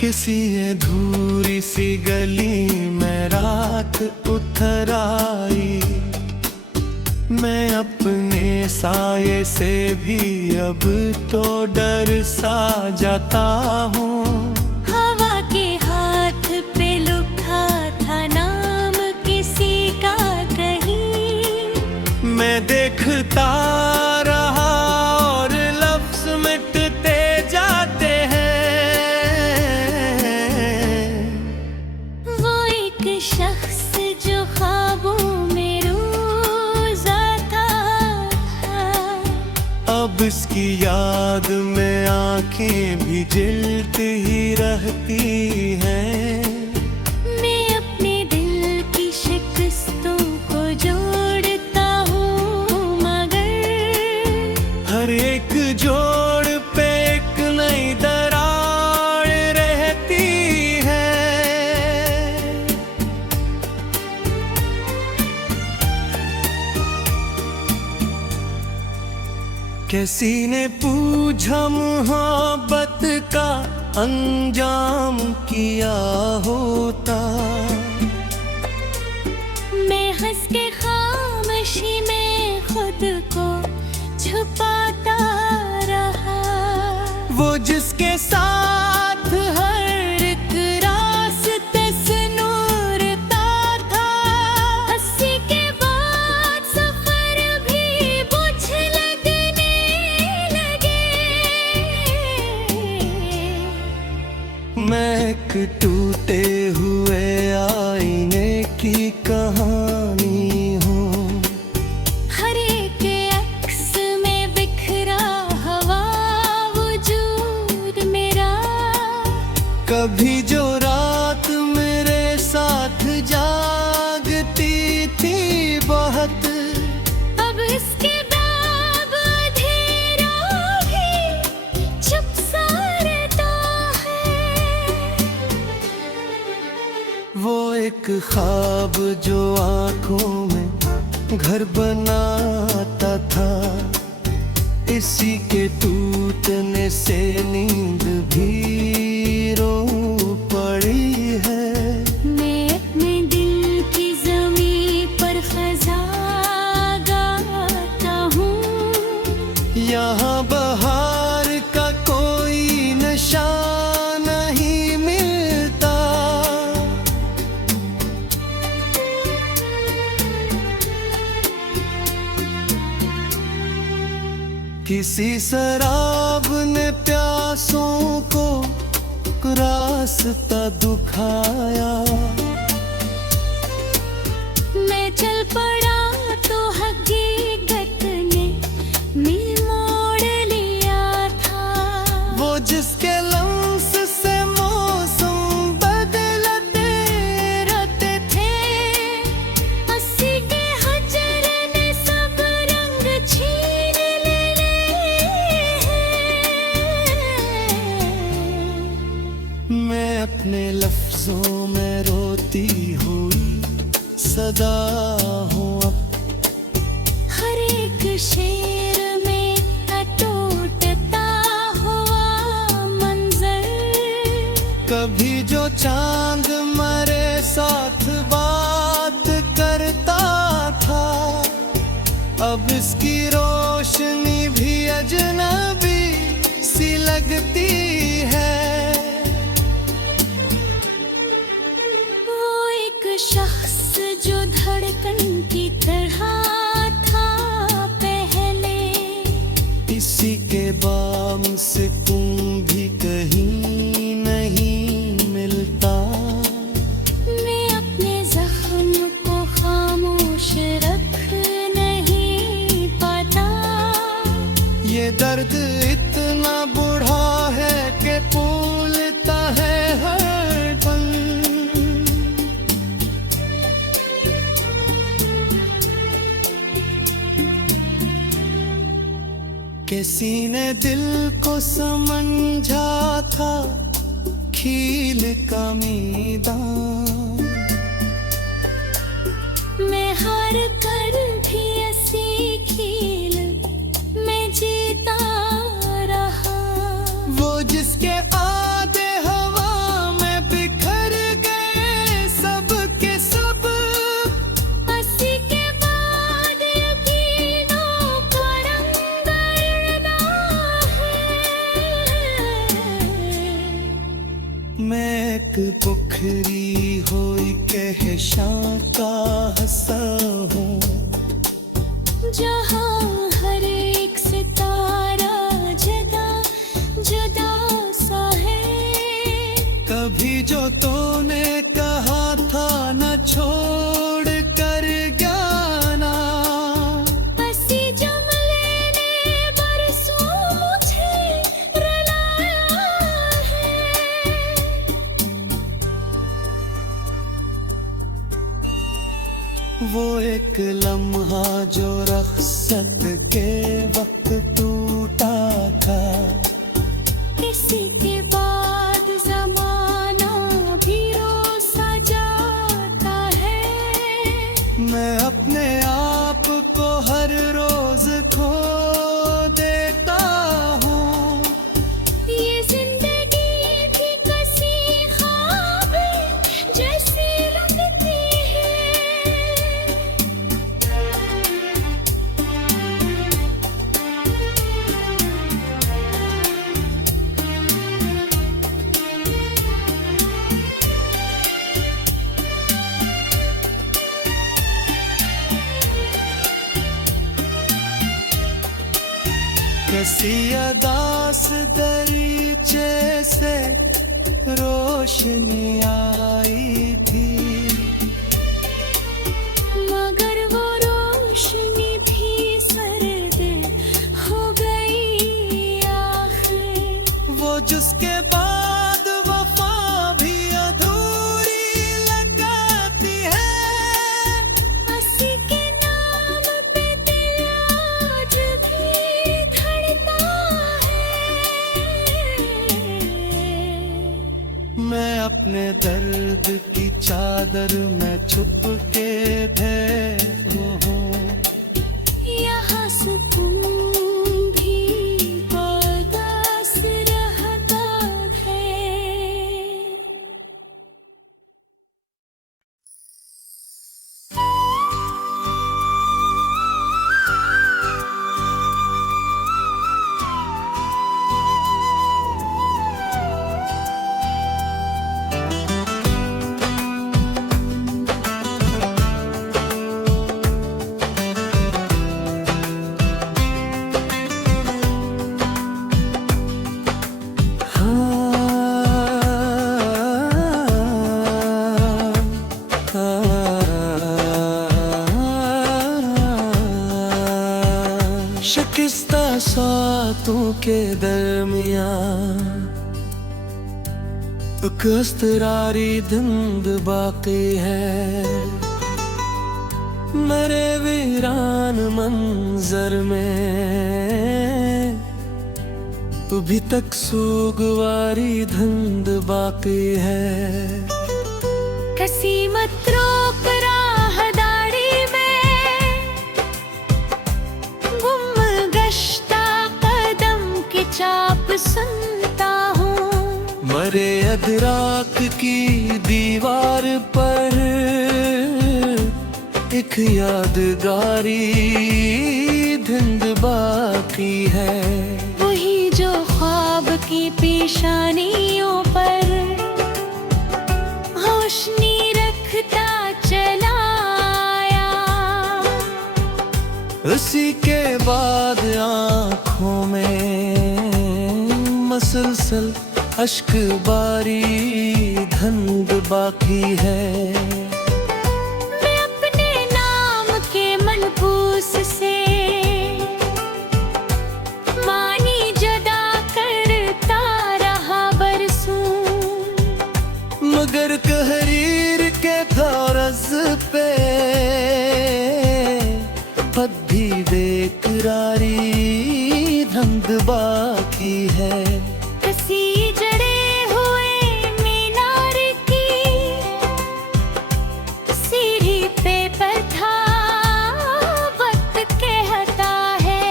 किसी अधूरी सी गली में रात उतर आई। मैं अपने साये से भी अब तो डर सा जाता हूँ। हवा के हाथ पे लिखा था नाम किसी का कहीं। मैं देखता रहा और लफ्ज मिटते जाते हैं। वो एक शख्स जो ख्वाबों में रोज आता था, अब इसकी याद में आंखें भी जलती ही रहती हैं। मैं अपने दिल की शिकस्तों को जोड़ता हूँ, मगर हर एक जोड़ पे एक नई दरार रहती है। किसी ने पूछा मोहब्बत का अंजाम किया होता। मैं हंस के खामोशी में खुद को छुपाता रहा। वो जिसके साथ हर एक रास्ते से नूरता था, हंसी के बाद सफर भी बुझ लगने लगे। मैं एक टूटे हुए आईने की कहानी हूँ। हर एक अक्स में बिखरा हवा वजूद मेरा। कभी जो रात मेरे साथ जागती थी बहुत, अब इसके बाद अंधेरा भी चुप सा रहता है। वो एक ख्वाब जो आंखों में घर बनाता था, इसी के टूटने से नींद भी रो पड़ी है। मैं अपने दिल की ज़मीं पर ख़ज़ा गाता हूँ। यहाँ बहार का कोई निशान नहीं मिलता। किसी शराब ने प्यासों को रास्ता दुखाया। मैं चल पड़ा तो हकीकत ने मुँह मोड़ लिया था। वो जिसके लम्स से मौसम बदलते रहते थे, हंसी के हजर ने सब रंग छीन लिए हैं। मैं अपने लफ्जों में रोती हुई सदा हूँ अब। हर एक शेर में अटूटता हुआ मंजर। कभी जो चांद मेरे साथ बात करता था, अब इसकी रोशनी भी अजनबी सी लगती है। वो एक शख्स जो धड़कन की तरह था पहले, इसी के बाम सुकून भी कहीं नहीं मिलता। मैं अपने जख्म को खामोश रख नहीं पाता। ये दर्द इतना बूढ़ा है कि फूलता है हर पल। किसी ने दिल को समझा था खील का मैदान। मैं हार कर भी ऐसी खेल में जीता रहा। वो जिसके आधे हवा शां का हंसा हूँ, जहाँ हर एक सितारा जुदा जुदा सा है। कभी जो तूने कहा था न छोड़ कर जाना, हंसी जुमले ने बरसों मुझे रुलाया है। वो एक लम्हा जो रख्सत के वक्त टूटा था, किसी के बाद जमाना भी रोसा जाता है। मैं अपने आप को हर रोज खो देता हूँ। ये जिंदगी भी कसी ख्वाब जैसी लगती है। किसी अदास दरीचे से रोशनी आई थी, मगर वो रोशनी भी सर्द हो गई आखिर। वो जिसके बाद वफा भी अधूरी लगाती है। हंसी के नाम पे दिल आज भी धड़ता है। मैं अपने दर्द की चादर में छुप के ठहरा हूँ, यहाँ सुकून भी बर्दाश्त रहता है। शिकस्ता सातों के दरमियान एक अस्तिरारी धुंध बाकी है। मेरे वीरान मंजर में अभी तक सुगवारी धुंध बाकी है। कसी मत रोक राहदारी में, गुम गश्ता कदम की चाप सुनता हूँ। मरे अदराक की दीवार पर एक यादगारी धुंध बाकी है। वही जो ख्वाब की पेशानियों पर रोशनी रखता चला आया। उसी के बाद आँखों में मसलसल अश्क बारी धुंध बाकी है। मैं अपने नाम के मनहूस से मानी जुदा करता रहा बरसों, मगर तहरीर के तरज पे पद भी बेकरारी धुंध बाकी है। कसी जड़े हुए मीनार की सीढ़ी पे पथा वक्त कहता है।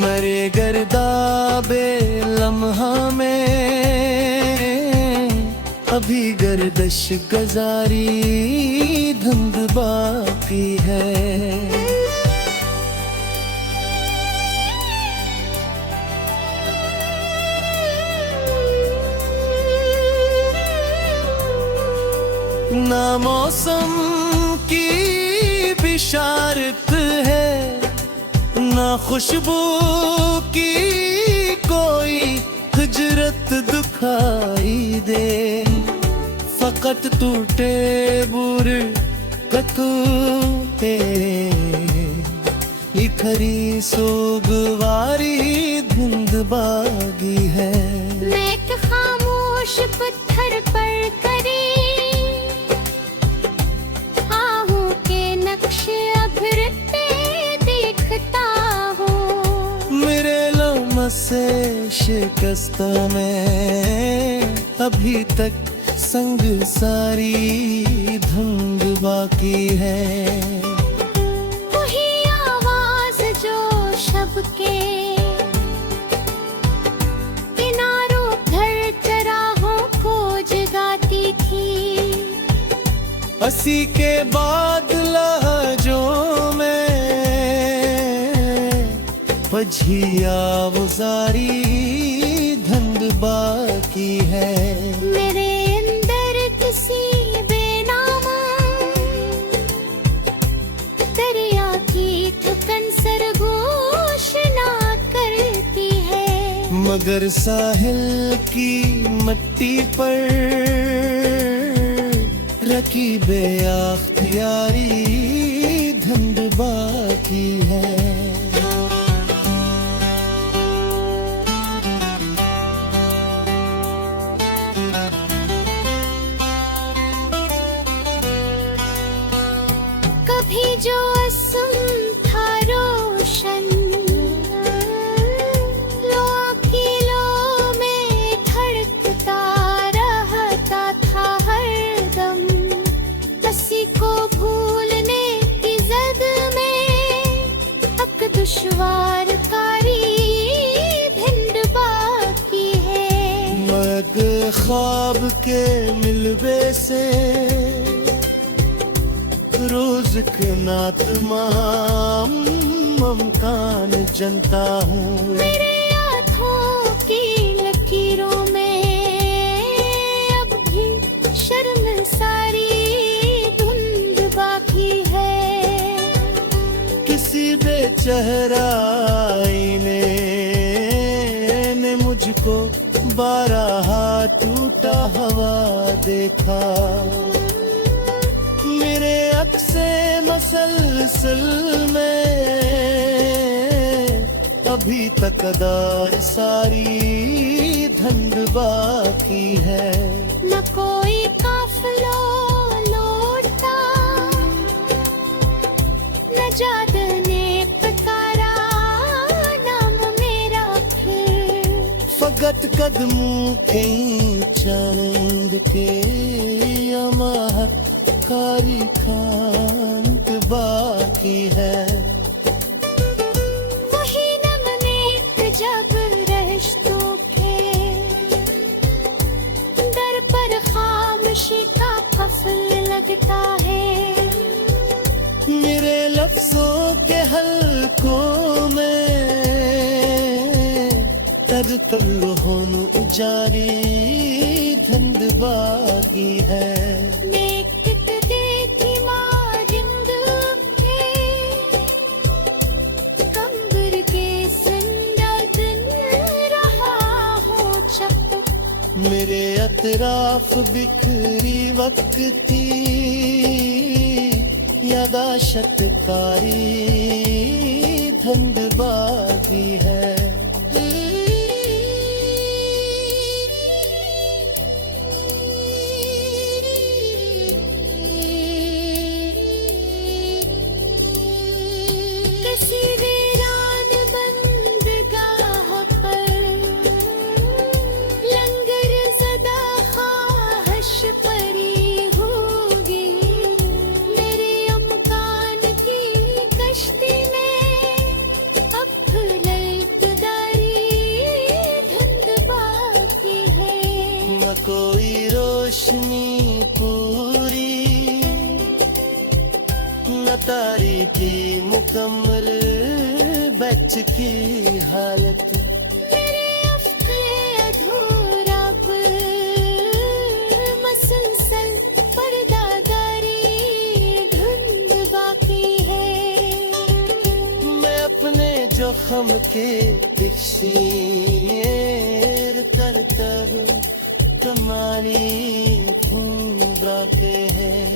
मरे गर्दाबे लम्हा में अभी गर्दश गजारी धुंध बाकी है। ना मौसम की बिशारत है, ना खुशबू की कोई हिजरत दिखाई दे। फकत टूटे बुरे कतूते निखरी सोगवारी धुंध बागी है। मैं एक खामोश पत्थर पर करी आहों के नक्शे अभरते देखता हूँ। मेरे लम्से शिकस्त में अभी तक संग सारी धुंध बाकी है। वही आवाज जो शब के किनारों घर चराहों को जगाती थी। हंसी के बाद लहजों में पझिया गुजारी धुंध बाकी है। मेरे अंदर किसी बेनामा दरिया की थकन सरगोश ना करती है। मगर साहिल की मिट्टी पर रकीबे अख्तियारी धुंध बाकी है। कभी जो असम था रोशन लो अकीलों में धड़कता रहता था हरदम। किसी को भूलने की जद में हक दुश्वार कारी भिंड बाकी है। मग ख्वाब के मिलबे से रोज ना तमाम ममकान जनता हूँ। मेरे हाथों की लकीरों में अब भी शर्म सारी धुंध बाकी है। किसी बेचेहरा आईने ने मुझको बारहा टूटा हवा देखा। मेरे अक्से मसलसल में अभी तक अदाए सारी धुंध बाकी है। न कोई काफिला लौटता न जाद ने पुकारा नाम मेरा फिर। फकत कदमों के चंद के अमाहत कारी खांत बाकी है। वही नमनेक जब रिश्तों के दर पर खामोशी का फसल लगता है। मेरे लफ्जों के हलकों में तरतल होनु जारी धुंध बागी है। मेरे अतराफ बिखरी वक्त थी यादाशत कारी धुंध बागी है। किसी वीरान बंदगाह पर लंगर ज़दा ख्वाहिश परी होगी। मेरे अमकान की कश्ती में अब ललकदारी धुंध बाकी है। न कोई रोशनी पूरी न तारीकी मुकम्मल बच की हालत। मेरे अफ़्क़े अधूरा मसलसल पर्दा hamke diksir tartar तुम्हारी धूम राते हैं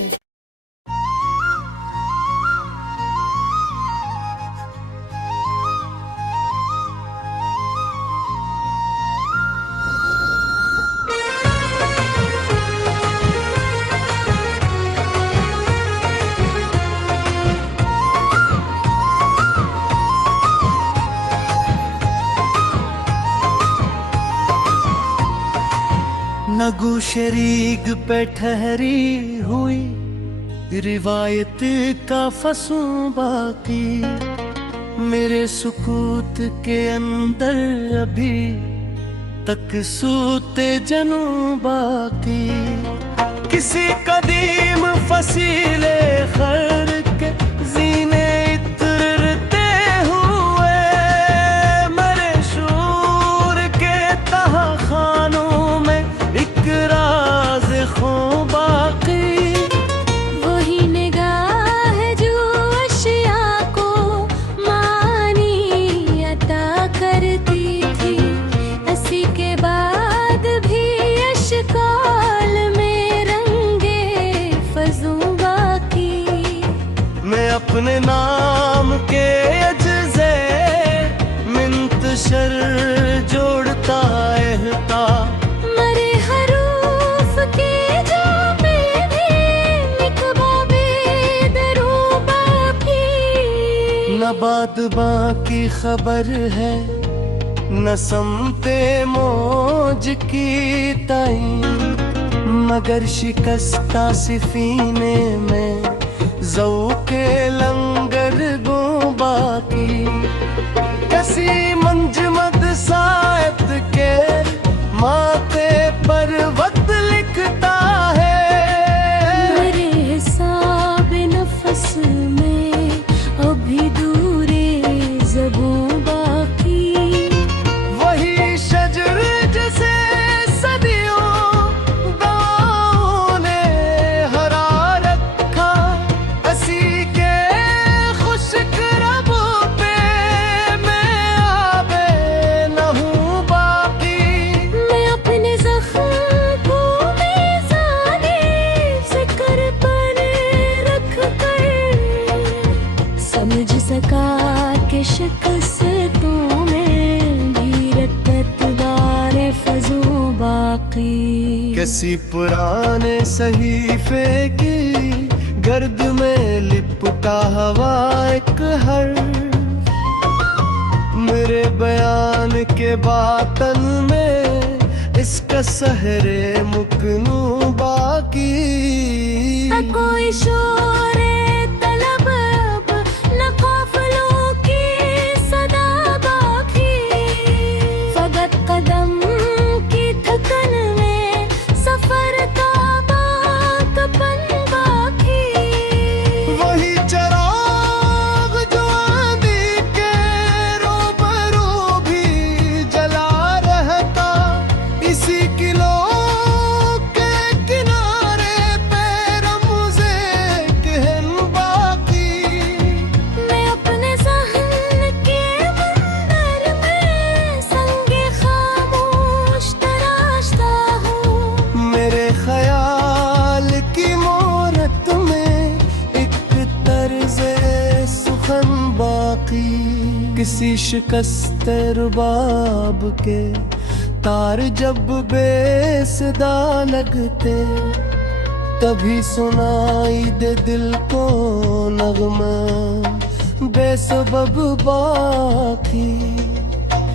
नगु शरीक पे ठहरी हुई रिवायत का फसूं बाकी मेरे सुकूत के अंदर अभी तक सूते जनू बाकी किसी कदीम फसीले खर के जीने इतरते हुए मेरे शूर के तहा खानों में राज खो बाकी वही निगाह जो अशिया को मानी अता करती थी असी के बाद भी अशकाल में रंगे फजूं बाकी मैं अपने नाम के अज्जे मिंतशर जोड़ता रहता न बाद बाकी खबर है न समते मौज की ताई मगर शिकस्ता सिफीने में ज़ौक़े लंगर गो बाकी कसी मंजमद सायत के माथे पर वक्त लिखता है मेरे हिसाब नफस में अभी दूरे ज़बों बाकी वही शजर जैसे सदियों दाओं ने हरा रखा हंसी के खुश्क रबों पे मैं आबे न हूँ बाकी मैं अपने ज़ख्म को मीज़ाने ज़िक्र पर रख कर समझ सका कि शिकस्तों में भी रत्तदार फजूं बाकी किसी पुराने सहीफे की गर्द में लिपटा हवा एक हर्फ मेरे बयान के बातन में इसका सहरे मुकनू बाकी कोई शोर तलब अब न काफिलों की सदा बाकी फकत कदम की थकन में सफर का बाकपन बाकी वही चराग जो आंधी के रोबरू भी जला रहता इसी किलो के किनारे पे रमज़े कहन बाकी मैं अपने ज़हन के मंदिर में संगे खामोश तराशता हूँ मेरे ख्याल की मोरत में एक तर्ज़े सुखन बाकी किसी शिकस्त रुबाब के तार जब बेसदा लगते तभी सुनाई दे दिल को नगमा बेसबब बाकी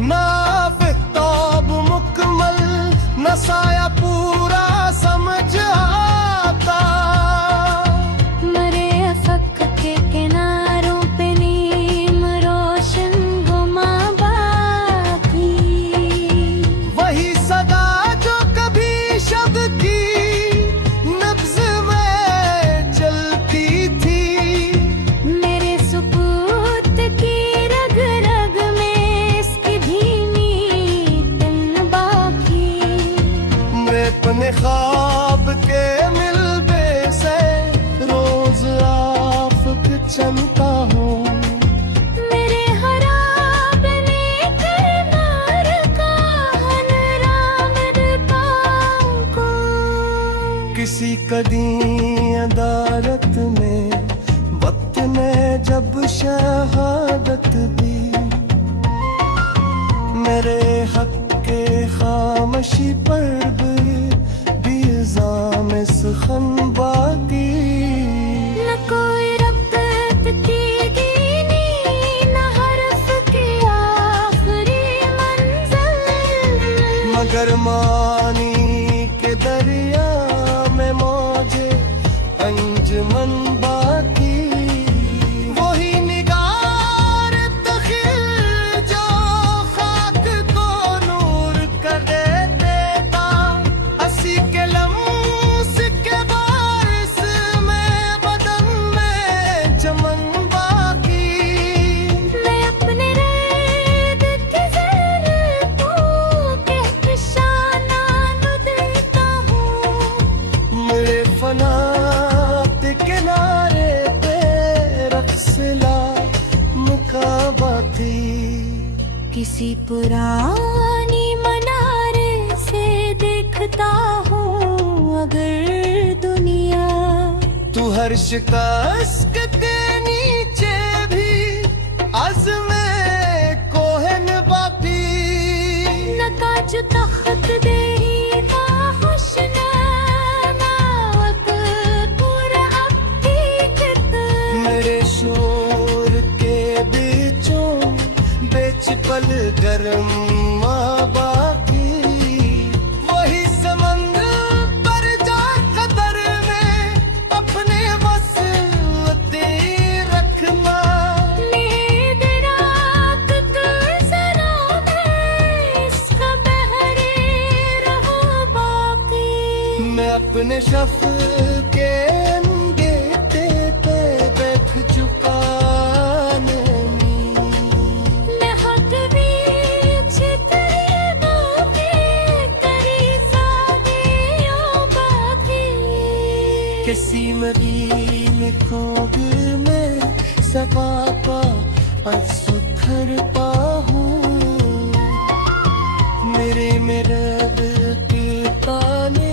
ना आफताब मुकम्मल न साया पूरा समझ आता मरे अफक के किनारों पे नीम रोशन गुमा बाकी वही सदा जो कभी शब की नब्ज़ में चलती थी मेरे सुकूत की रग रग में इसकी धीमी तन बाकी मैं अपने ख्वाब के मिलबे से रोज आफक चलता हूँ मेरे हराब शहादत दी, मेरे हक के खामोशी पर भी इल्जाम सुखन बाकी। न कोई रब्त की गिनी, न हरफ की आखिरी मंजिल, मगर मानी के दरिया में मौजे अंजुमन बाकी। वही निगार तखिल जो खाक को नूर कर देता, हंसी के लम्स के बारिश में बदन में चमन बाकी। मैं अपने रेत की ज़रूरतों के निशाना देता हूँ। मेरे फना के किनारे पे रक्सला मुकाबा थी। किसी पुरानी मनारे से देखता हूँ अगर दुनिया, तू हर शिकस्त के नीचे भी अज़्म कोहन बाकी। न काज तख्त देही ना हुस्न पूरा हकीकत। मेरे शोर के बीचों बेच पल गरम बाकी। वही समंदर पर जा कदर में अपने वसवते रखना। नींद रात गुज़रा मैं, इसका बहरे रहो बाकी। मैं अपने शफ के अंगेठे पे बैठ चुका नहीं। मैं हक बीच तेरे बाकी, तेरी सादियों बाकी। किसी मरीन कोग में सफा का असुखर पाहूँ। मेरे के ताने